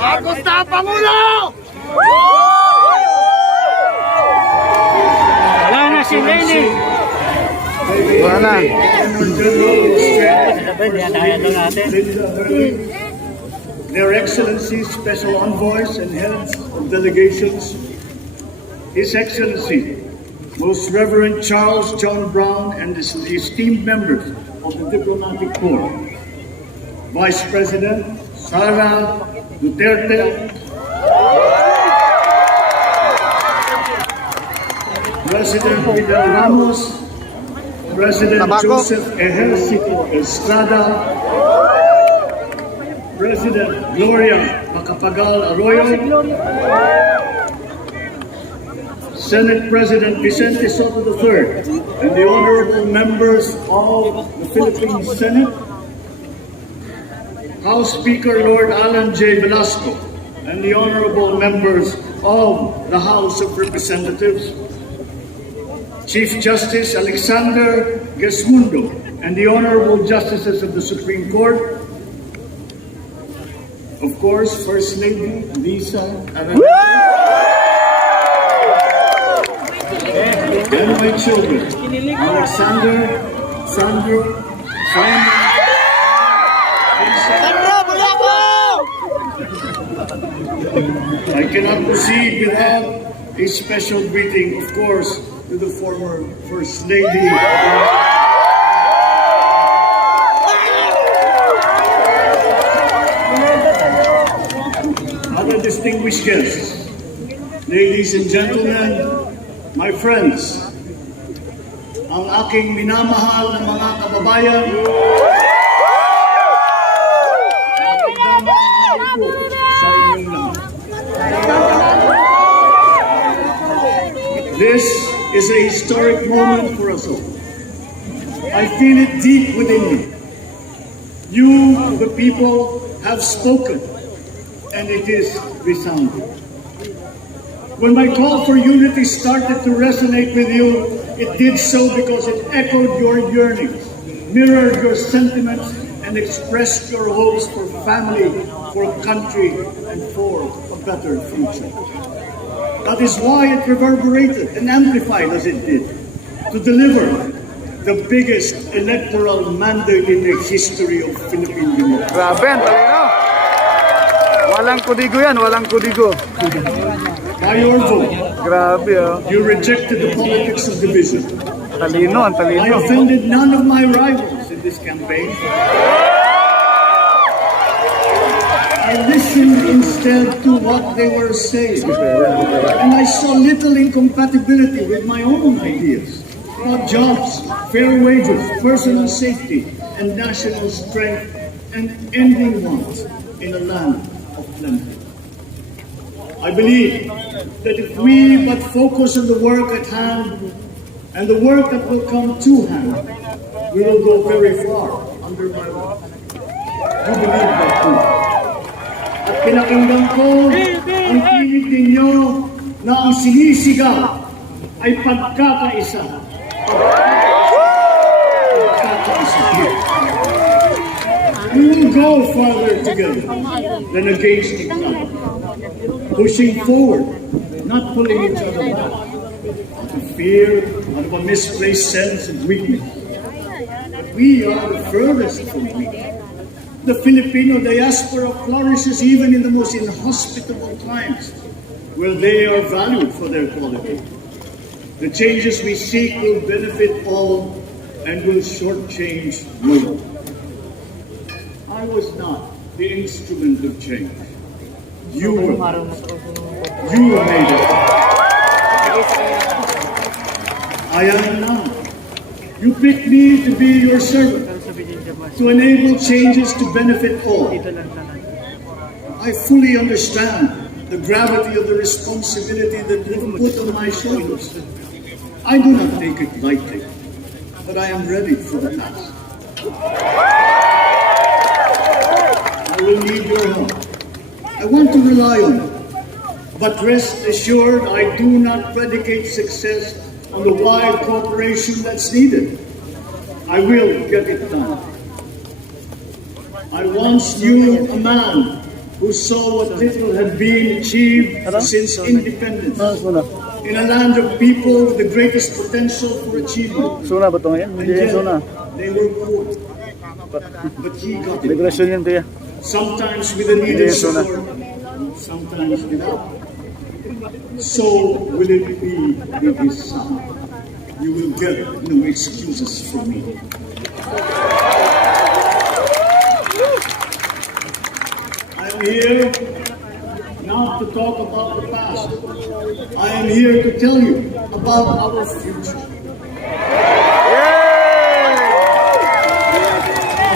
Marcos na Pangulo! Wala na si Lenny. Wala. Their Excellencies, Special Envoys, and Heads of Delegations, His Excellency, Most Reverend Charles John Brown, and the esteemed members of the Diplomatic Corps, Vice President Sara Duterte, President Fidel Ramos, President Joseph Ejercito Estrada, President Gloria Macapagal Arroyo, Senate President Vicente Soto III, and the honorable members of the Philippine Senate, House Speaker Lord Alan J. Velasco, and the honorable members of the House of Representatives, Chief Justice Alexander Gesmundo, and the honorable justices of the Supreme Court, of course, First Lady Lisa Araneta, and my children, Alexander, Sandro, Simon, I cannot proceed without a special greeting, of course, to the former First Lady. Other distinguished guests, ladies and gentlemen, my friends, ang aking minamahal na mga kababayan, sa inyong lahat. This is a historic moment for us all. I feel it deep within me. You, the people, have spoken, and it is resounding. When my call for unity started to resonate with you, it did so because it echoed your yearnings, mirrored your sentiments, and expressed your hopes for family, for country, and for a better future. That is why it reverberated and amplified as it did, to deliver the biggest electoral mandate in the history of Philippine democracy. Grabe, ang talino. Walang kudigo yan, walang kudigo. By your vote, Grabe, oh. you rejected the politics of division. Talino, ang I talino. offended none of my rivals in this campaign. I listened instead to what they were saying, and I saw little incompatibility with my own ideas about jobs, fair wages, personal safety, and national strength, and ending want in a land of plenty. I believe that if we but focus on the work at hand and the work that will come to hand, we will go very far under my roof. You believe that too. At pinakinggan ko ang tinig ninyo na ang sinisigaw ay pagkakaisa. We will go farther together than against each other, pushing forward, not pulling each other back, out of fear, out of a misplaced sense of weakness. We are the furthest from weakness. The Filipino diaspora flourishes even in the most inhospitable times, where they are valued for their quality. The changes we seek will benefit all and will shortchange no one. I was not the instrument of change. You were. You made it. I am now. You picked me to be your servant, to enable changes to benefit all. I fully understand the gravity of the responsibility that you put on my shoulders. I do not take it lightly, but I am ready for the task. I will need your help. I want to rely on it, but rest assured I do not predicate success on the wide cooperation that's needed. I will get it done. I once knew a man who saw what little had been achieved since independence. Suna. In a land of people with the greatest potential for achievement. Suna ba ito ngayon? And Hindi yan yet, suna. they were poor. But he got it. Regulasyon yan tiya. Sometimes with a needed Yes, Sona. support, sometimes without. So will it be with his son. You will get no excuses from me. I'm here not to talk about the past. I am here to tell you about our future.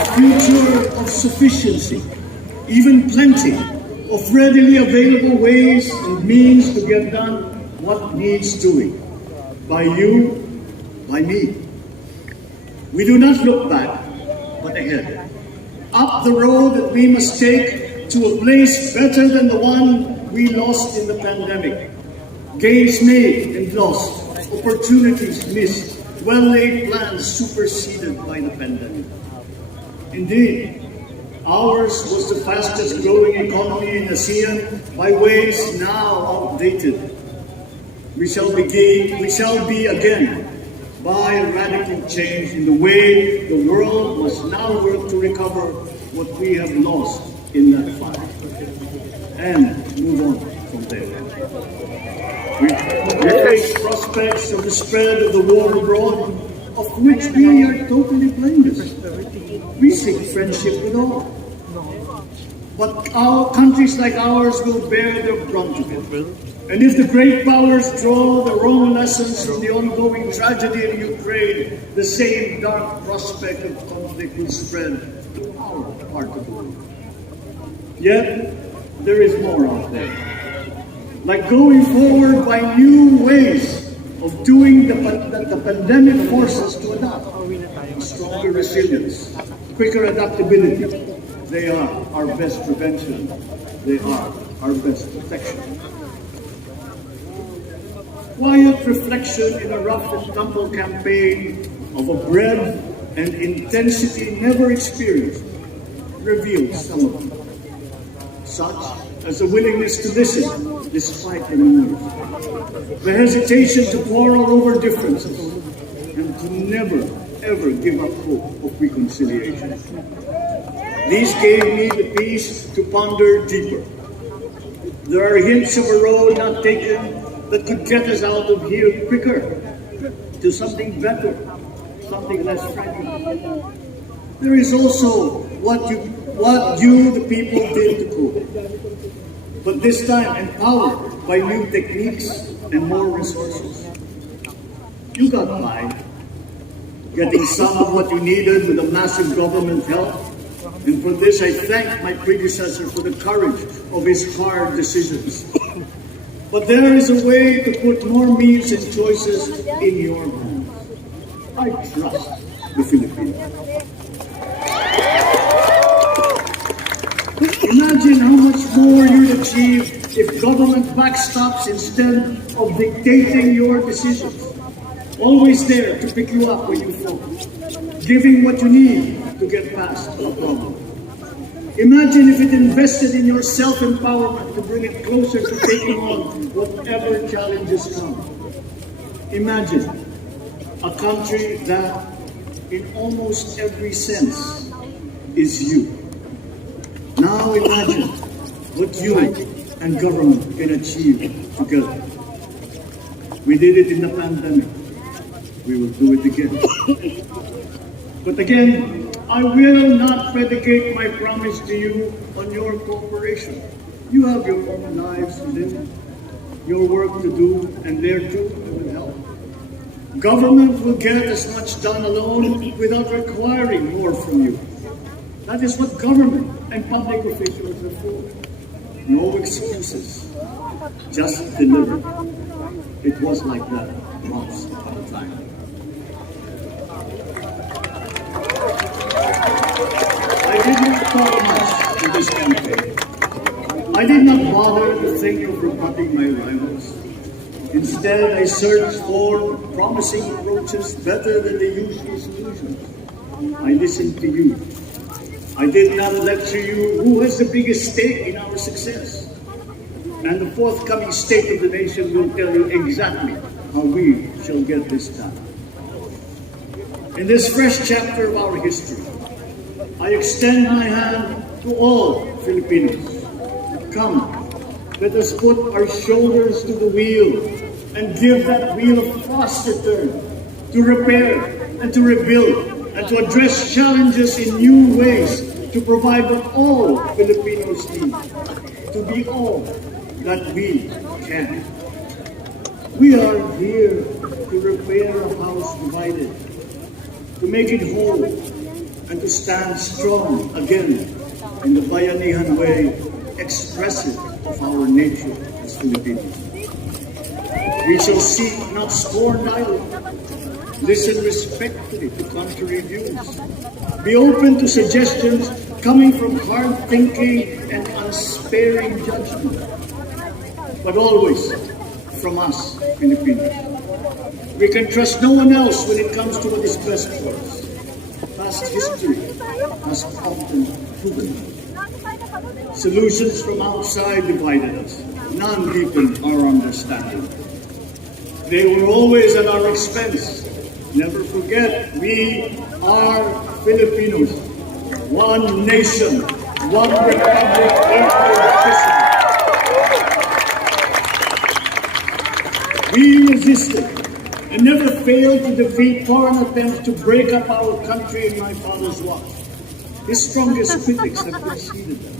A future of sufficiency, even plenty of readily available ways and means to get done what needs doing. By you, by me. We do not look back, but ahead. Up the road that we must take to a place better than the one we lost in the pandemic. Gains made and lost, opportunities missed, well-laid plans superseded by the pandemic. Indeed, ours was the fastest growing economy in ASEAN by ways now outdated. We shall be again by a radical change in the way the world must now work to recover what we have lost in that fire and move on from there. We face prospects of the spread of the war abroad, of which we are totally blameless. We seek friendship with all. But our countries like ours will bear the brunt of it. And if the great powers draw the wrong lessons from the ongoing tragedy in Ukraine, the same dark prospect of conflict will spread to our part of the world. Yet, there is more out there. Like going forward by new ways of doing that the pandemic forces to adapt. Stronger resilience, quicker adaptability. They are our best prevention. They are our best protection. Quiet reflection in a rough and tumble campaign of a breadth and intensity never experienced reveals some of them. Such as the willingness to listen despite the noise, the hesitation to quarrel over differences, and to never ever give up hope of reconciliation. These gave me the peace to ponder deeper. There are hints of a road not taken that could get us out of here quicker to something better, something less fragile. There is also what you, the people, did to cope. But this time empowered by new techniques and more resources. You got by, getting some of what you needed with a massive government help. And for this, I thank my predecessor for the courage of his hard decisions. But there is a way to put more means and choices in your hands. I trust the Philippines. Imagine how much more you'd achieve if government backstops instead of dictating your decisions. Always there to pick you up when you fall. Giving what you need to get past a problem. Imagine if it invested in your self-empowerment to bring it closer to taking on whatever challenges come. Imagine a country that, in almost every sense, is you. Now imagine what you and government can achieve together. We did it in the pandemic. We will do it again. But again, I will not predicate my promise to you on your cooperation. You have your own lives to live, your work to do, and there too I will help. Government will get as much done alone without requiring more from you. That is what government and public officials are for. No excuses, just deliver. It was like that once upon a time. I did not talk much in this campaign. I did not bother to think of rebutting my rivals. Instead, I searched for promising approaches better than the usual solutions. I listened to you, I did not lecture you who has the biggest stake in our success. And the forthcoming State of the Nation will tell you exactly how we shall get this done. In this fresh chapter of our history, I extend my hand to all Filipinos. Come, let us put our shoulders to the wheel and give that wheel a faster turn to repair and to rebuild and to address challenges in new ways to provide what all Filipinos need to be all that we can. We are here to repair a house divided, to make it whole, and to stand strong again in the Bayanihan way, expressive of our nature as Filipinos. We shall seek not scorn dialogue, listen respectfully to contrary views, be open to suggestions coming from hard thinking and unsparing judgment, but always from us, Filipinos. We can trust no one else when it comes to what is best for us. Past history has often proven that. Solutions from outside divided us. None deepened our understanding. They were always at our expense. Never forget, we are Filipinos. One nation, one republic, indivisible. We resisted and never failed to defeat foreign attempts to break up our country in my father's watch. His strongest critics have preceded them.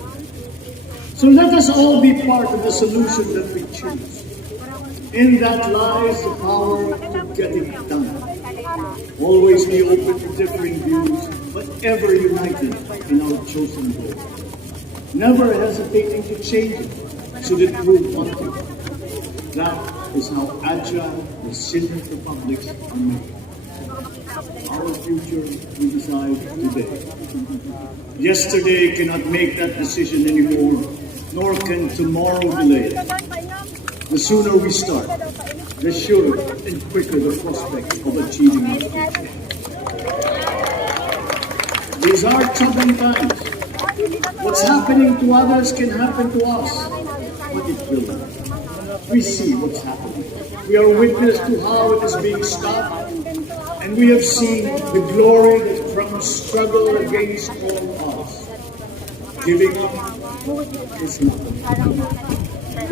So let us all be part of the solution that we choose. In that lies the power to get it done. Always be open to differing views, but ever united in our chosen goal. Never hesitating to change it should it prove unfit. That is how agile, resilient republics are made. Our future we decide today. Yesterday cannot make that decision anymore, nor can tomorrow delay it. The sooner we start, the surer and quicker the prospect of achieving our future. These are troubling times. What's happening to others can happen to us, but it will not. We see what's happening. We are witness to how it is being stopped, and we have seen the glory that comes struggle against all odds. Giving up is nothing.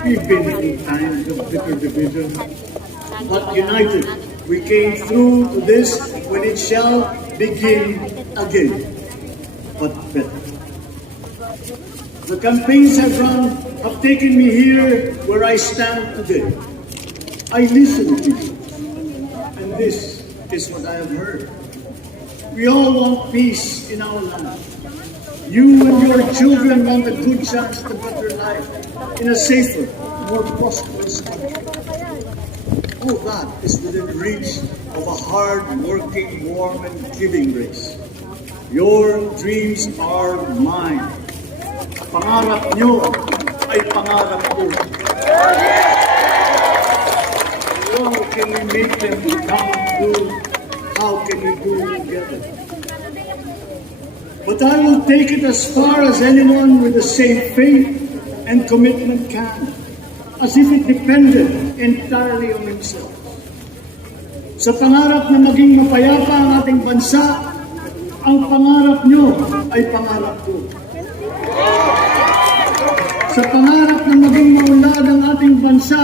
We've been through times of bitter division, but united, we came through to this when it shall begin again, but better. The campaigns have taken me here where I stand today. I listen to you, and this is what I have heard. We all want peace in our land. You and your children want a good chance to better life in a safer, more prosperous country. All that is within reach of a hard-working, warm, and giving race. Your dreams are mine. Pangarap nyo ay pangarap ko. How can we make them come true? How can we do it together? But I will take it as far as anyone with the same faith and commitment can, as if it depended entirely on himself. Sa pangarap na maging mapayapa ang ating bansa, ang pangarap nyo ay pangarap ko. Sa pangarap na maging maunlad ang ating bansa,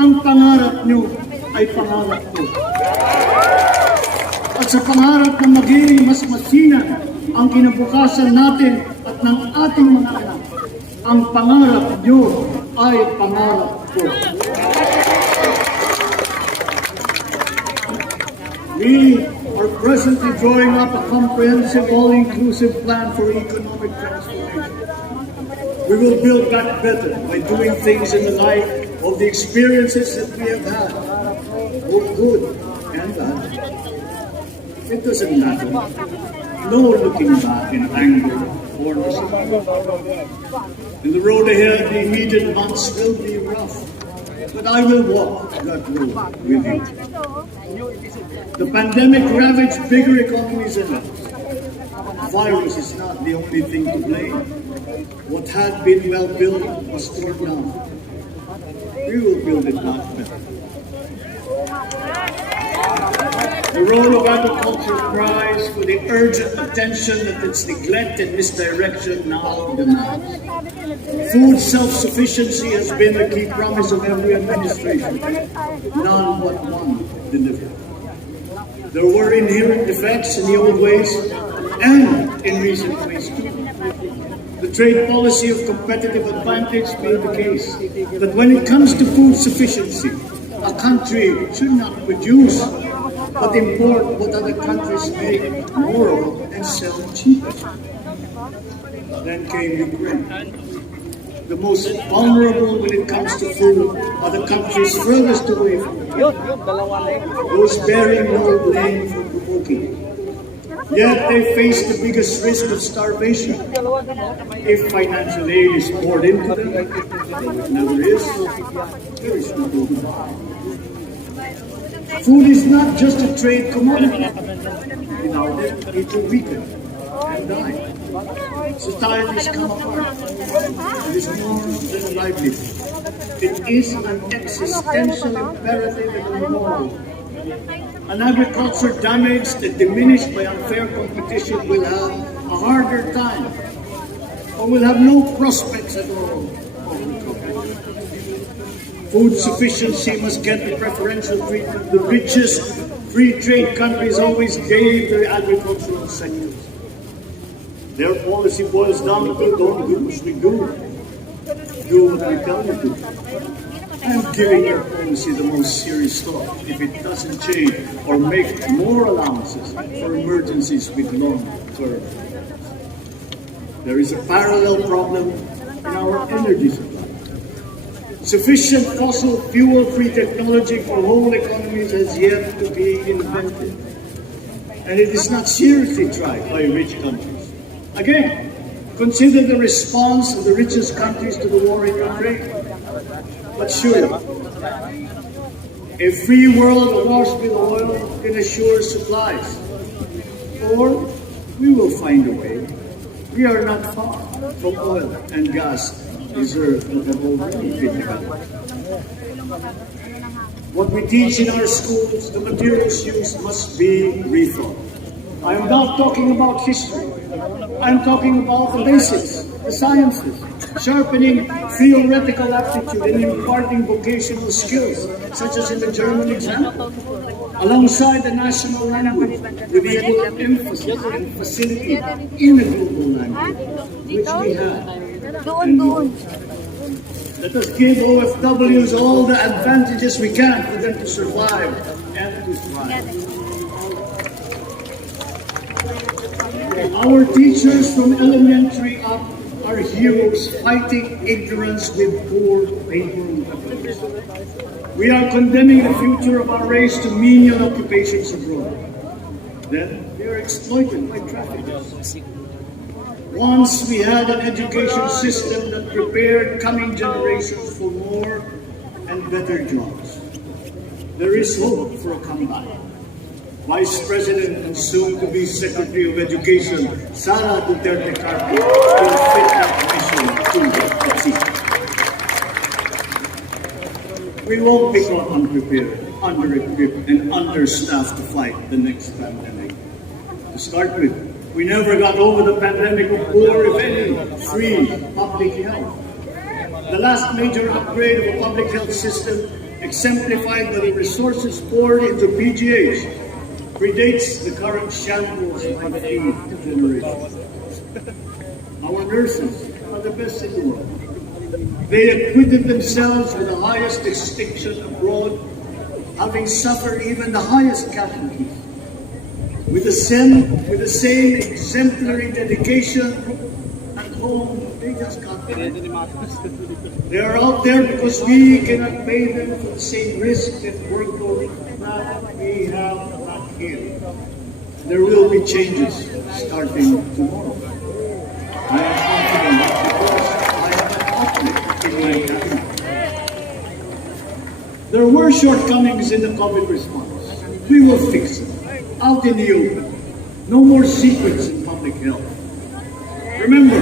ang pangarap nyo ay pangarap ko. At sa pangarap na maging mas masinan ang kinabukasan natin at ng ating mga anak, ang pangarap nyo ay pangarap ko. We are presently drawing up a comprehensive, all-inclusive plan for economic transformation. We will build back better by doing things in the light of the experiences that we have had, both good and bad. It doesn't matter. No looking back in anger or despair. In the road ahead, the immediate months will be rough, but I will walk that road with you. The pandemic ravaged bigger economies than us. virus is not the only thing to blame. What had been well built was torn down. We will build it back better. The role of agriculture cries for the urgent attention that its neglect and misdirection now demands. Food self-sufficiency has been a key promise of every administration. None but one delivered. There were inherent defects in the old ways and in recent ways too. The trade policy of competitive advantage made the case that when it comes to food sufficiency, a country should not produce but import what other countries make more of and sell cheaper. Then came Ukraine. The most vulnerable when it comes to food are the countries furthest away from it. Those bearing no blame for provoking. Yet they face the biggest risk of starvation. If financial aid is poured into them, never is, there is no food. Food is not just a trade commodity. Without it, it will weaken and die. Societies come apart. It is more than a livelihood. It is an existential imperative in the world. An agriculture damaged and diminished by unfair competition will have a harder time, or will have no prospects at all. Food sufficiency must get the preferential treatment the richest free trade countries always gave their agricultural sectors. Their policy boils down to don't do what we do. Do what we tell you to. I'm giving your policy the most serious thought if it doesn't change or make more allowances for emergencies with long-term. There is a parallel problem in our energy supply. Sufficient fossil fuel-free technology for whole economies has yet to be invented. And it is not seriously tried by rich countries. Again, consider the response of the richest countries to the war in Ukraine. But surely, a free world awash with oil can assure supplies. Or we will find a way. We are not far from oil and gas reserves that have already been developed. What we teach in our schools, the materials used must be rethought. I am not talking about history. I am talking about the basics, the sciences, sharpening theoretical aptitude and imparting vocational skills, such as in the German example, alongside the national language with equal emphasis and facility in a global language, which we have. Let us give OFWs all the advantages we can for them to survive and to thrive. Our teachers from elementary up are heroes fighting ignorance with poor paper. We are condemning the future of our race to menial occupations abroad. Then they are exploited by traffickers. Once we had an education system that prepared coming generations for more and better jobs. There is hope for a comeback. Vice President and soon-to-be Secretary of Education, Sara Duterte Carpio, will fit that mission to succeed. We won't be caught unprepared, under-equipped, and understaffed to fight the next pandemic. To start with, we never got over the pandemic of poor, if any, free public health. The last major upgrade of a public health system, exemplified by the resources poured into PGH, predates the current shambles of the eighth generation. Our nurses are the best in the world. They acquitted themselves with the highest distinction abroad, having suffered even the highest casualties. With the same exemplary dedication at home, they just got there. They are out there because we cannot pay them for the same risk and workload that we have back here. There will be changes starting tomorrow. I am confident because I have an uplift in my cabinet. There were shortcomings in the COVID response. We will fix them. Out in the open. No more secrets in public public health. Remember,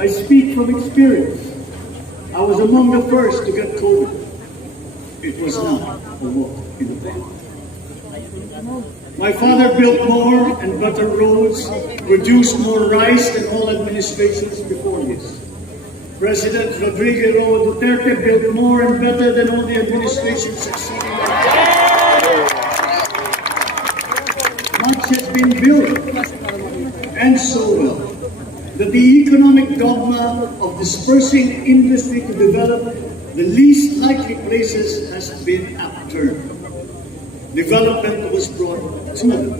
I speak from experience. I was among the first to get COVID. It was not a walk in the park. My father built more and better roads, produced more rice than all administrations before this. President Rodrigo Duterte built more and better than all the administrations succeeding. Much has been built, and so well, that the economic dogma of dispersing industry to develop the least likely places has been upturned. Development was brought to them.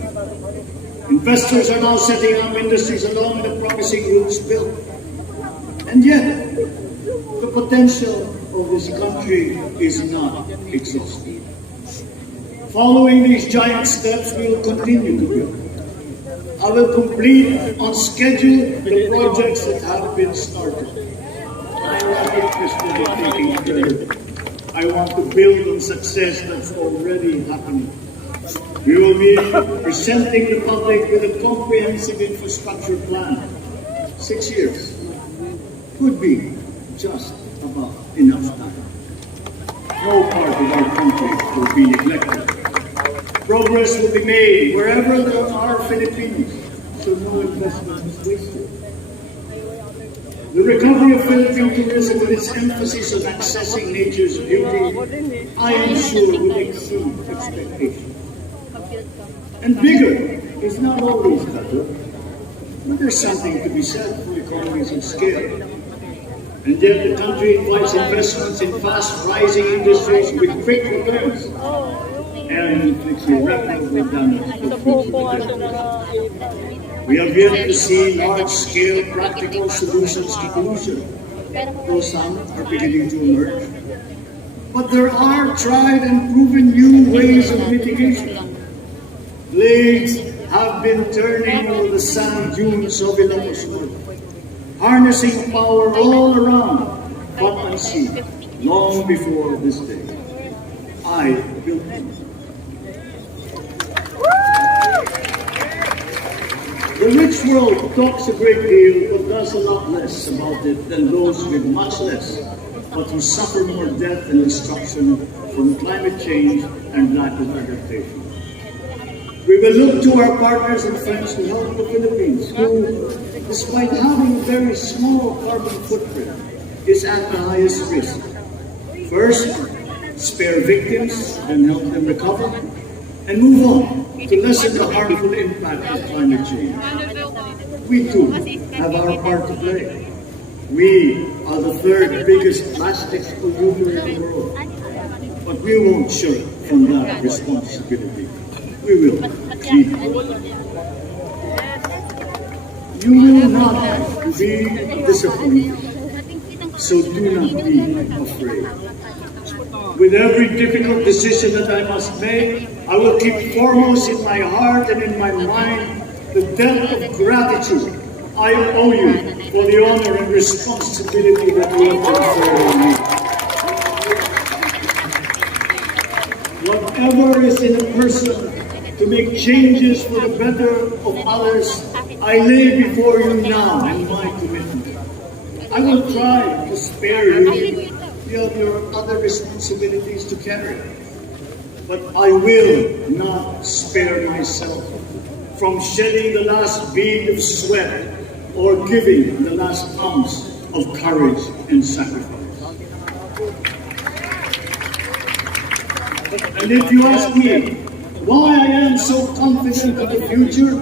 Investors are now setting up industries along the promising routes built. And yet, the potential of this country is not exhausted. Following these giant steps, we will continue to build. I will complete on schedule the projects that have been started. I am not interested in taking credit. I want to build on success that's already happening. We will be presenting the public with a comprehensive infrastructure plan. 6 years could be just about enough time. No part of our country will be neglected. Progress will be made wherever there are Filipinos, so no investment is wasted. The recovery of Philippine tourism with its emphasis on accessing nature's beauty, I am sure will exceed expectations. And bigger is not always better, but there's something to be said for economies of scale. And yet the country invites investments in fast-rising industries with quick returns and inflicts irreparable damage to future generations. We have yet to see large-scale practical solutions to pollution, though some are beginning to emerge. But there are tried and proven new ways of mitigation. Blades have been turning over the sand dunes of Ilocos Sur, harnessing power all around Bataan Sea long before this day. I built them. The rich world talks a great deal, but does a lot less about it than those with much less, but who suffer more death and destruction from climate change and lack of adaptation. We will look to our partners and friends to help the Philippines, who, despite having a very small carbon footprint, is at the highest risk. First, spare victims and help them recover, and move on to lessen the harmful impact of climate change. We too have our part to play. We are the third biggest plastics polluter in the world, but we won't shirk from that responsibility. We will keep it. You will not be disappointed, so do not be afraid. With every difficult decision that I must make, I will keep foremost in my heart and in my mind the debt of gratitude I owe you for the honor and responsibility that you have conferred on me. Whatever is in a person to make changes for the better of others, I lay before you now in my commitment. I will try to spare you your other responsibilities to carry. But I will not spare myself from shedding the last bead of sweat or giving the last ounce of courage and sacrifice. And if you ask me why I am so confident of the future,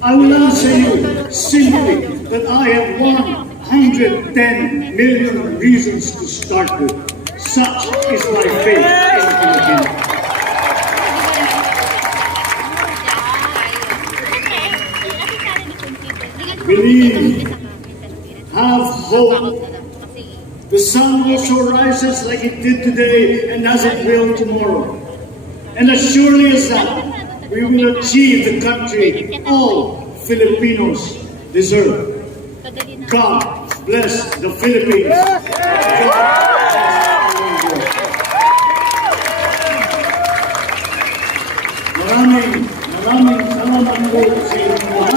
I will answer you simply that I have 110 million reasons to start with. Such is my faith in the Philippines. Believe, have hope. The sun also rises like it did today and as it will tomorrow. And as surely as that, we will achieve the country all Filipinos deserve. God bless the Philippines. Maraming salamat po sa inyo.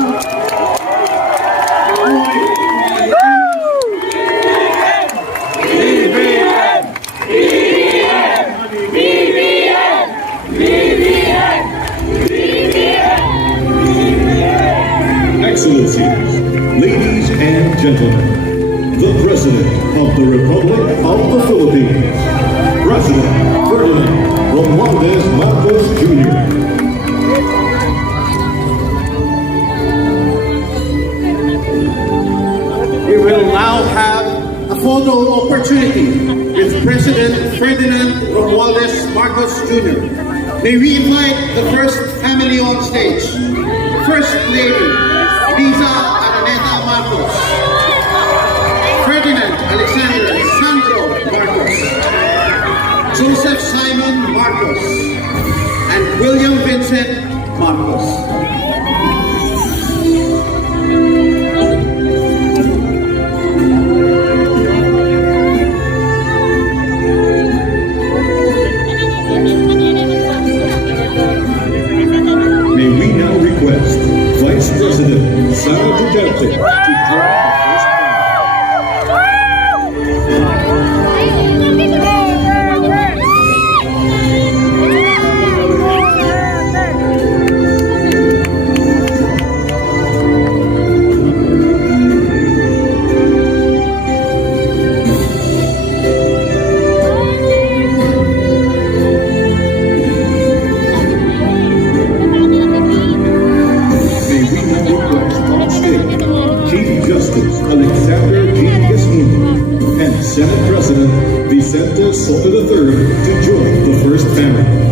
gentlemen, the President of the Republic of the Philippines, President Ferdinand Romualdez Marcos Jr. We will now have a photo opportunity with President Ferdinand Romualdez Marcos Jr. May we invite the first family on stage. First Lady, Liza Araneta Marcos. Ferdinand Alexander Sandro Marcos. Joseph Simon Marcos. And William Vincent Marcos. May we now request Vice President Sara Duterte to join the first Chief Justice Alexander G. Gasmin and Senate President Vicente Soto III to join the first family.